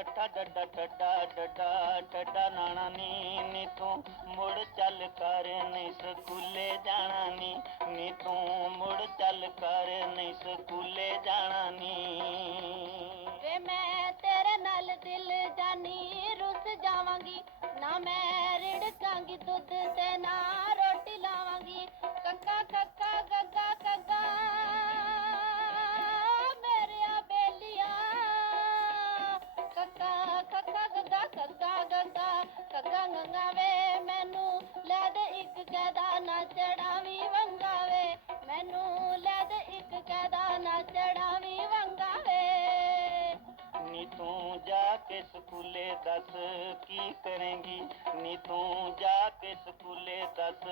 ਠੱਠਾ ਡੱਡਾ ਠੱਡਾ ਡੱਡਾ ਠੱਡਾ ਨਾਣਾ ਨੀ ਨੀ ਤੂੰ ਮੁੜ ਚੱਲ ਕਰ ਨਹੀਂ ਸਕੂਲੇ ਜਾਣਾ ਨੀ ਨੀ ਤੂੰ ਮੁੜ ਚੱਲ ਕਰ ਨਹੀਂ ਸਕੂਲੇ ਜਾਣਾ ਨੀ। ਵੇ ਮੈਂ ਤੇਰੇ ਨਾਲ ਦਿਲ ਜਾਨੀ ਰੁੱਸ ਜਾਵਾਂਗੀ, ਨਾ ਮੈਂ ਰਿੜਕਾਂਗੀ ਦੁੱਧ ਤੇ ਨਾ ਨਾ ਚੜਾਵੀ ਵੰਗਾ ਮੈਨੂੰ ਲੈ ਇੱਕ ਕੈਦਾ ਨਾ ਚੜਾਵੀ ਵੰਗਾ ਨੀ ਤੂੰ ਜਾ ਕੇ ਸਕੂਲੇ ਦੱਸ ਕੀ ਕਰੇਂਗੀ? ਨੀ ਤੂੰ ਜਾ ਕੇ ਸਕੂਲੇ ਦੱਸ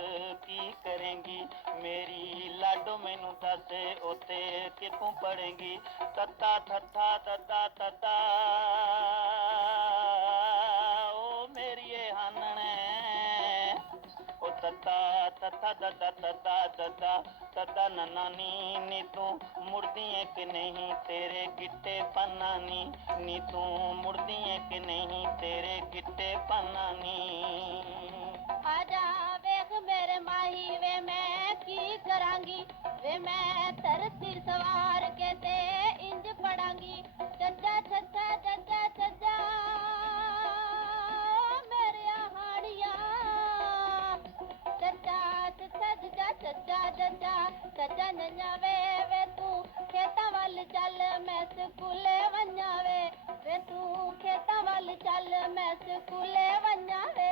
ਕੀ ਕਰੇਂਗੀ? ਮੇਰੀ ਲਾਡੋ ਮੈਨੂੰ ਦੱਸ ਉਤੇ ਕਿਥੋਂ ਪੜੇਂਗੀ ਤੱਤਾ ਥੱਥਾ ਤੱਤਾ ਤੱਤਾ। ਤੱਤਾ ਤੱਤਾ ਦਦਾ ਤੱਤਾ ਦਦਾ ਤੱਤਾ ਨਨਾ ਨੀ ਤੂੰ ਮੁੜਦੀ ਏ ਕਿ ਨਹੀਂ, ਤੇਰੇ ਗਿੱਟੇ ਪਾਨਾ ਨੀ ਨੀ ਤੂੰ ਮੁੜਦੀ ਏ ਕਿ ਨਹੀਂ, ਤੇਰੇ ਗਿੱਟੇ ਪਾਨਾ ਨੀ ਆ ਜਾ ਵੇਖ ਮੇਰੇ ਮਾਹੀ, ਵੇ ਮੈਂ ਕੀ ਕਰਾਂਗੀ? ਵੇ ਮੈਂ ਧਰਤੀ ਸਵਾਰ ਚੱਜਾ ਨੰਨਾ ਵੇ ਤੂੰ ਖੇਤਾਂ ਵੱਲ ਚੱਲ, ਮੈਂ ਸਕੂਲੇ ਵੰਨਾ ਵੇ ਵੇ ਤੂੰ ਖੇਤਾਂ ਵੱਲ ਚੱਲ, ਮੈਂ ਸਕੂਲੇ ਵੰਨਾ ਵੇ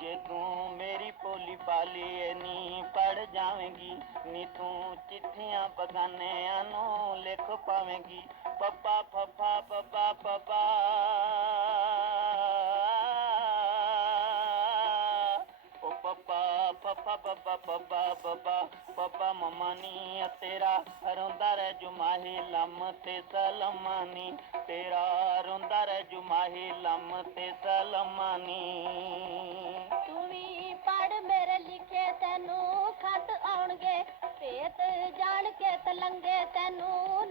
ਜੇ ਤੂੰ ਮੇਰੀ ਪੋਲੀ ਪਾਲੀ ਏ, ਨੀ ਪੜ ਜਾਵੇਂਗੀ। ਨੀ ਤੂੰ ਚਿੱਠੀਆਂ ਬਗਾਨਿਆਂ ਨੂੰ ਲਿਖ ਪਾਵੇਂਗੀ। ਪੱਪਾ ਫੱਫਾ ਬੱਬਾ ਬੱਬਾ ਫੱਫਾ ਬੱਬਾ ਬੱਬਾ ਬੱਬਾ ਪੱਪਾ ਤੇਰਾ। ਰੋਂਦਾ ਰਹਿ ਜੁਮਾਹੀ ਲੰਮ ਤੇ ਸਲਮਾਨੀ। ਤੇਰਾ ਰੋਂਦਾ ਰਹਿ ਜੁਮਾਹੀ ਲੰਮ ਤੇ ਸਲਮਾਨੀ। ਤੂੰ ਵੀ ਪੜ ਮੇਰੇ ਲਿਖੇ ਤੈਨੂੰ ਖਤ ਆਉਣਗੇ। ਭੇਤ ਜਾਣ ਕੇ ਤਲੰਗੇ ਤੈਨੂੰ